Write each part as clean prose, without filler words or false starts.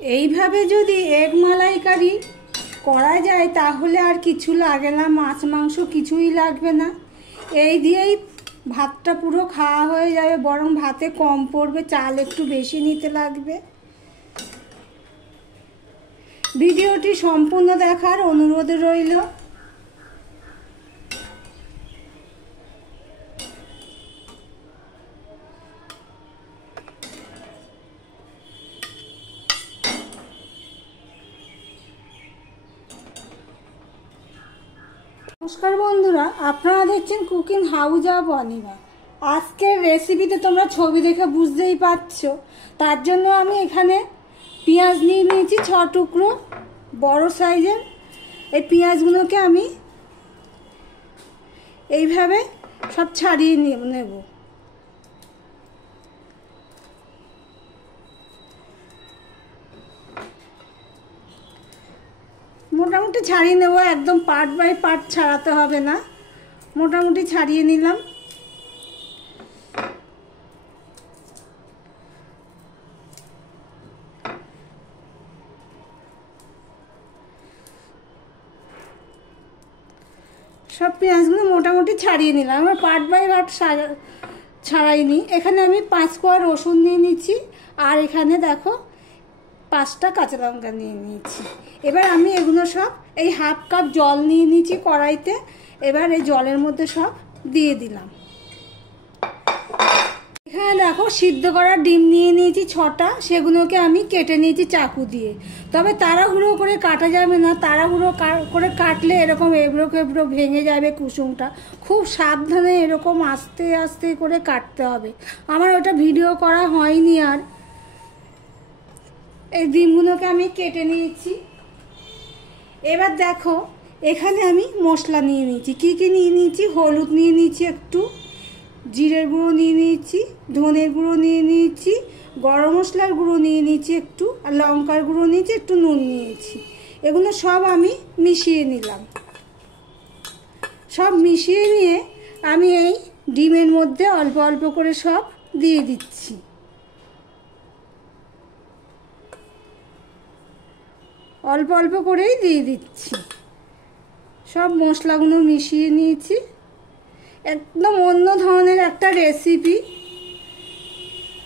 এইভাবে যদি এগ মালাইকারি করা যায় তাহলে আর কিছু লাগে না, মাছ মাংস কিছুই লাগবে না। এই দিয়েই ভাতটা পুরো খাওয়া হয়ে যাবে, বরং ভাতে কম পড়বে, চাল একটু বেশি নিতে লাগবে। ভিডিওটি সম্পূর্ণ দেখার অনুরোধ রইল। নমস্কার বন্ধুরা, আপনারা দেখছেন কুকিং হাউস অফ অনিমা। আজকের রেসিপিতে তোমরা ছবি দেখে বুঝতেই পারছো। তার জন্য আমি এখানে পেঁয়াজ নিয়ে নিয়েছি 6 টুকরো বড় সাইজের। এই পেঁয়াজগুলোকে আমি এইভাবে সব ছাড়িয়ে নেব। মোটামুটি ছাড়িয়ে নেব, একদম পার্ট বাই পার্ট ছাড়াতে হবে না, মোটামুটি ছাড়িয়ে নিলাম। সব পেঁয়াজগুলো মোটামুটি ছাড়িয়ে নিলাম, আমরা পার্ট বাই পার্ট ছাড়াইনি। এখানে আমি 5 কোয়া রসুন নিয়ে নিচ্ছি, আর এখানে দেখো 5টা কাঁচা লঙ্কা নিয়ে নিয়েছি। এবার আমি এগুলো সব এই হাফ কাপ জল নিয়ে নিয়েছি কড়াইতে। এবার এই জলের মধ্যে সব দিয়ে দিলাম। এখানে দেখো সিদ্ধ করা ডিম নিয়ে নিয়েছি 6টা, সেগুলোকে আমি কেটে নিয়েছি চাকু দিয়ে। তবে তাড়াহুড়ো করে কাটা যাবে না, তাড়াহুড়ো করে কাটলে এরকম এবড়ো খেবড়ো ভেঙে যাবে কুসুমটা। খুব সাবধানে এরকম আস্তে আস্তে করে কাটতে হবে। আমার ওটা ভিডিও করা হয়নি। আর এই ডিমগুলোকে আমি কেটে নিয়েছি। এবার দেখো এখানে আমি মশলা নিয়ে নিয়েছি। কি কি নিয়ে নিয়েছি? হলুদ নিয়ে নিয়েছি একটু, জিরের গুঁড়ো নিয়ে নিয়েছি, ধনের গুঁড়ো নিয়ে নিয়েছি, গরম মশলার গুঁড়ো নিয়ে নিয়েছি একটু, আর লঙ্কার গুঁড়ো নিয়েছি, একটু নুন নিয়েছি। এগুলো সব আমি মিশিয়ে নিলাম। সব মিশিয়ে নিয়ে আমি এই ডিমের মধ্যে অল্প অল্প করে সব দিয়ে দিচ্ছি। অল্প অল্প করেই দিয়ে দিচ্ছি। সব মশলাগুলো মিশিয়ে নিয়েছি। একদম অন্য ধরনের একটা রেসিপি,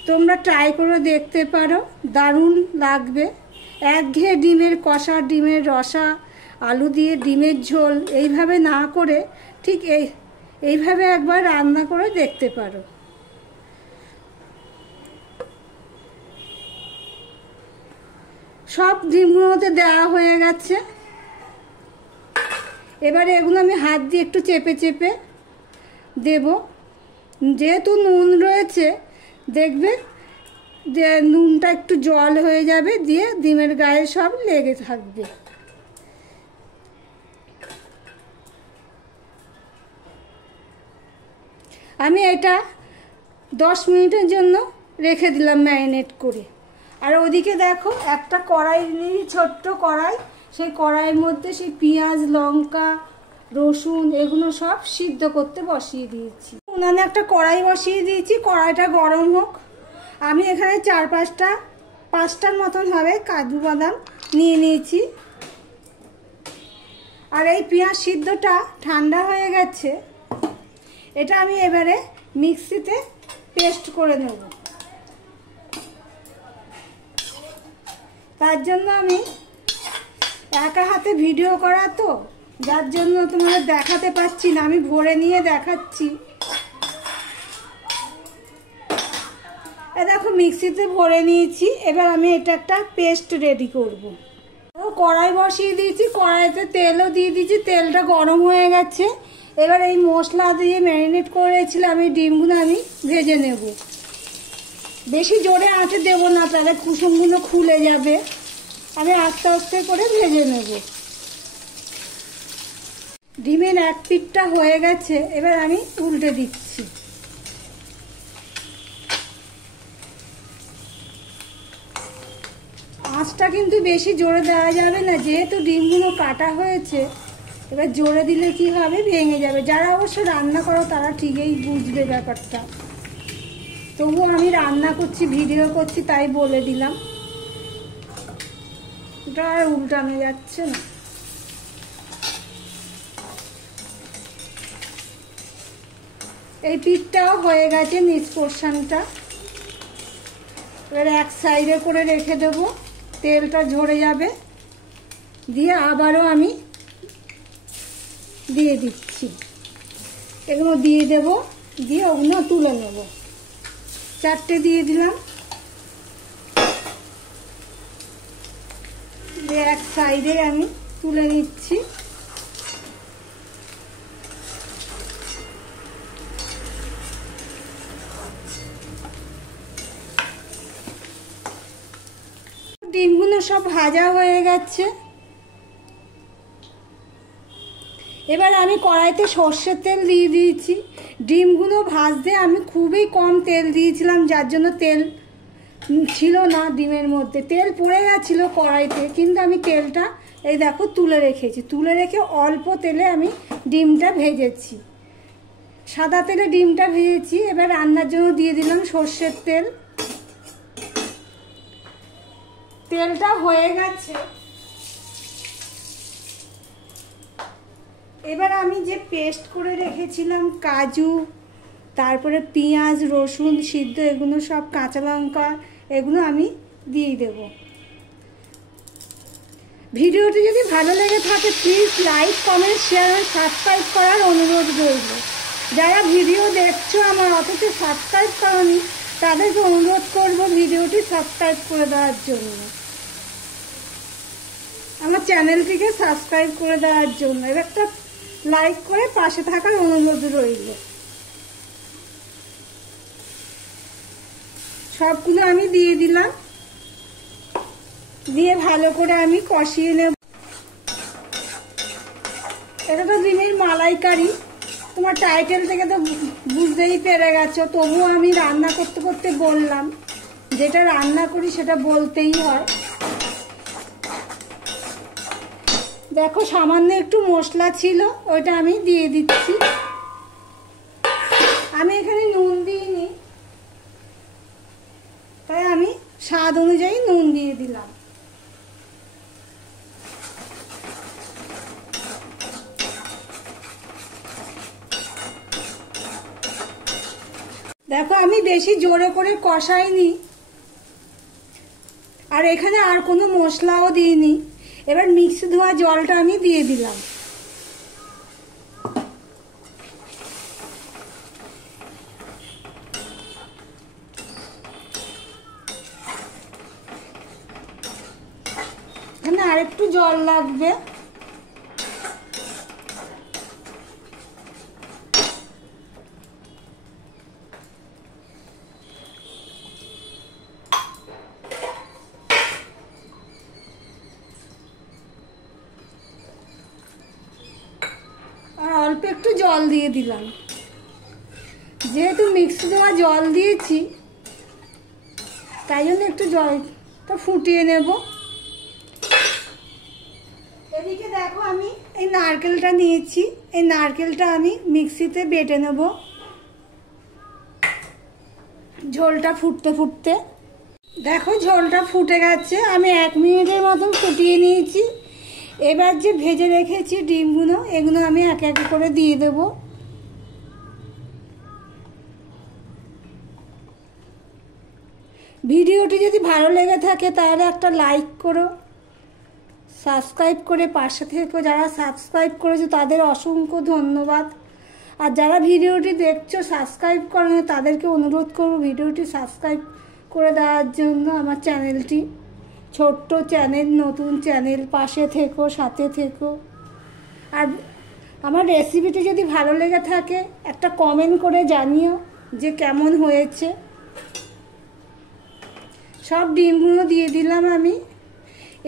তোমরা ট্রাই করে দেখতে পারো, দারুণ লাগবে। একঘেয়ে ডিমের কষা, ডিমের রসা, আলু দিয়ে ডিমের ঝোল এইভাবে না করে ঠিক এইভাবে একবার রান্না করে দেখতে পারো। সব ডিমগুলোতে দেওয়া হয়ে গেছে। এবারে এগুলো আমি হাত দিয়ে একটু চেপে চেপে দেব। যেহেতু নুন রয়েছে, দেখবে যে নুনটা একটু জল হয়ে যাবে, দিয়ে ডিমের গায়ে সব লেগে থাকবে। আমি এটা 10 মিনিটের জন্য রেখে দিলাম ম্যারিনেট করে। আর ওদিকে দেখো একটা কড়াই নিয়ে, ছোট্ট কড়াই, সেই কড়াইয়ের মধ্যে সেই পেঁয়াজ, লঙ্কা, রসুন এগুলো সব সিদ্ধ করতে বসিয়ে দিয়েছি। উনানে একটা কড়াই বসিয়ে দিয়েছি, কড়াইটা গরম হোক। আমি এখানে 5টার মতন হবে কাজু বাদাম নিয়ে নিয়েছি। আর এই পেঁয়াজ সিদ্ধটা ঠান্ডা হয়ে গেছে, এটা আমি এবারে মিক্সিতে পেস্ট করে নেব। তার জন্য আমি একা হাতে ভিডিও করা তো, যার জন্য তোমাদের দেখাতে পারছি না, আমি ভরে নিয়ে দেখাচ্ছি। দেখো মিক্সিতে ভরে নিয়েছি। এবার আমি এটা একটা পেস্ট রেডি করব। কড়াই বসিয়ে দিয়েছি, কড়াইতে তেলও দিয়ে দিয়েছি, তেলটা গরম হয়ে গেছে। এবার এই মশলা দিয়ে ম্যারিনেট করেছিলাম এই ডিমগুলো আমি ভেজে নেব। বেশি জোরে আঁচে দেবো না, তাহলে কুসুমগুলো খুলে যাবে। আমি আস্তে আস্তে করে ভেজে নেব। ডিমের এক পিঠটা হয়ে গেছে, এবার আমি উল্টে দিচ্ছি। আঁচটা কিন্তু বেশি জোরে দেওয়া যাবে না, যেহেতু ডিমগুলো কাটা হয়েছে। এবার জোরে দিলে কি হবে, ভেঙে যাবে। যারা অবশ্য রান্না করো তারা ঠিকই বুঝবে ব্যাপারটা। তবুও আমি রান্না করছি, ভিডিও করছি, তাই বলে দিলাম। এটা আর উল্টানো যাচ্ছে না। এই পিঠটাও হয়ে গেছে, নিচ পোর্শনটা। এবার এক সাইডে করে রেখে দেব, তেলটা ঝরে যাবে, দিয়ে আবারও আমি দিয়ে দিচ্ছি। এগুলো দিয়ে দেব, দিয়ে ওগুলো তুলে নেব। 4টে দিয়ে দিলাম, দিয়ে এক সাইডে আমি তুলে নিচ্ছি। ডিমগুলো সব ভাজা হয়ে গেছে। এবার আমি কড়াইতে সর্ষের তেল দিয়ে দিয়েছি। ডিমগুলো ভাজতে আমি খুবই কম তেল দিয়েছিলাম, যার জন্য তেল ছিল না ডিমের মধ্যে। তেল পড়ে গেছিল কড়াইতে, কিন্তু আমি তেলটা এই দেখো তুলে রেখেছি। তুলে রেখে অল্প তেলে আমি ডিমটা ভেজেছি, সাদা তেলে ডিমটা ভেজেছি। এবার রান্নার জন্য দিয়ে দিলাম সর্ষের তেল। তেলটা হয়ে গেছে। এবার আমি যে পেস্ট করে রেখেছিলাম কাজু, তারপরে পেঁয়াজ, রসুন সিদ্ধ, এগুলো সব, কাঁচা লঙ্কা, এগুলো আমি দিয়ে দেব। ভিডিওটি যদি ভালো লেগে থাকে প্লিজ লাইক, কমেন্ট, শেয়ার ও সাবস্ক্রাইব করার অনুরোধ রইল। যারা ভিডিও দেখছো আমার অথচ সাবস্ক্রাইব করনি, তাদেরকে অনুরোধ করব ভিডিওটি সাবস্ক্রাইব করে দেওয়ার জন্য, আমার চ্যানেলটিকে সাবস্ক্রাইব করে দেওয়ার জন্য। এবার একটা লাইক করে পাশে থাকার অনুরোধ রইল। সবগুলো আমি দিয়ে দিলাম, দিয়ে ভালো করে আমি কষিয়ে নেব। এটা তো ডিমের মালাইকারি, তোমার টাইটেল থেকে তো বুঝতেই পেরে গেছো, তবুও আমি রান্না করতে করতে বললাম, যেটা রান্না করি সেটা বলতেই হয়। দেখো সামান্য একটু মশলা ছিল, ওইটা আমি দিয়ে দিচ্ছি। আমি এখানে নুন দিইনি, তাই আমি স্বাদ অনুযায়ী নুন দিয়ে দিলাম। দেখো আমি বেশি জোরে করে কষাইনি, আর এখানে আর কোনো মশলাও দিইনি। এবার মিক্সি ধোয়া জলটা আমি দিয়ে দিলাম। এখানে আরেকটু জল লাগবে। আর অল্প একটু জল দিয়ে দিলাম, যেহেতু মিক্সি দেওয়া জল দিয়েছি তাই জন্য একটু জলটা ফুটিয়ে নেব। এদিকে দেখো আমি এই নারকেলটা নিয়েছি, এই নারকেলটা আমি মিক্সিতে বেটে নেব ঝোলটা ফুটতে ফুটতে। দেখো ঝোলটা ফুটে গেছে, আমি 1 মিনিটের মতন ফুটিয়ে নিয়েছি। এবার যে ভেজে রেখেছি ডিমগুলো, এগুলো আমি একে একে করে দিয়ে দেব। ভিডিওটি যদি ভালো লেগে থাকে তাহলে একটা লাইক করো, সাবস্ক্রাইব করে পাশে থেকো। যারা সাবস্ক্রাইব করেছো তাদের অসংখ্য ধন্যবাদ। আর যারা ভিডিওটি দেখছো সাবস্ক্রাইব করো না, তাদেরকে অনুরোধ করবো ভিডিওটি সাবস্ক্রাইব করে দেওয়ার জন্য। আমার চ্যানেলটি ছোট্ট চ্যানেল, নতুন চ্যানেল, পাশে থেকো, সাথে থেকো। আর আমার রেসিপিটি যদি ভালো লেগে থাকে একটা কমেন্ট করে জানিও যে কেমন হয়েছে। সব ডিমগুলো দিয়ে দিলাম আমি।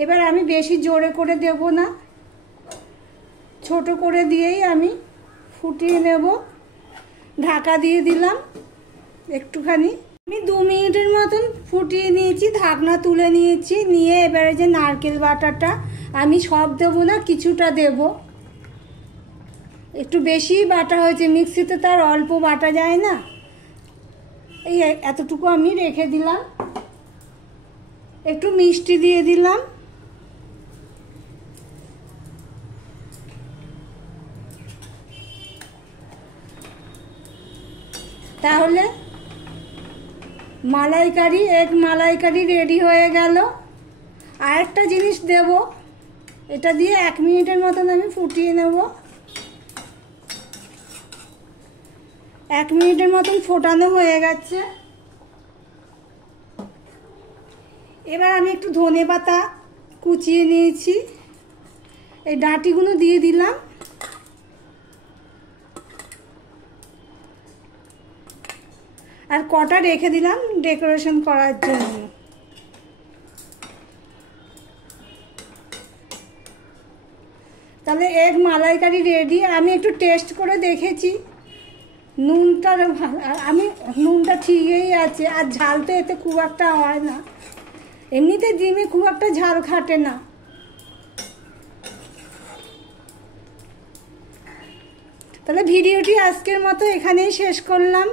এবার আমি বেশি জোরে করে দেব না, ছোট করে দিয়েই আমি ফুটিয়ে নেব। ঢাকা দিয়ে দিলাম একটুখানি। আমি 2 মিনিটের মতন ফুটিয়ে নিয়েছি, ঢাকনা তুলে নিয়েছি। নিয়ে এবারে যে নারকেল বাটাটা আমি সব দেবো না, কিছুটা দেব। একটু বেশি বাটা হয়েছে, মিক্সিতে তো আর অল্প বাটা যায় না। এই এতটুকু আমি রেখে দিলাম। একটু মিষ্টি দিয়ে দিলাম, তাহলে মালাইকারি, এগ মালাইকারি রেডি হয়ে গেল। আর একটা জিনিস দেব, এটা দিয়ে 1 মিনিটের মতন আমি ফুটিয়ে নেব। 1 মিনিটের মতন ফোটানো হয়ে গেছে। এবার আমি একটু ধনেপাতা কুচিয়ে নিয়েছি, এই ডাঁটিগুলো দিয়ে দিলাম। আর কটা রেখে দিলাম ডেকোরেশন করার জন্য। তাহলে এগ মালাইকারি রেডি। আমি একটু টেস্ট করে দেখেছি, নুনটা ঠিকই আছে, আর ঝাল তো এতে খুব একটা হয় না, এমনিতে ডিমে খুব একটা ঝাল খাটে না। তাহলে ভিডিওটি আজকের মতো এখানেই শেষ করলাম।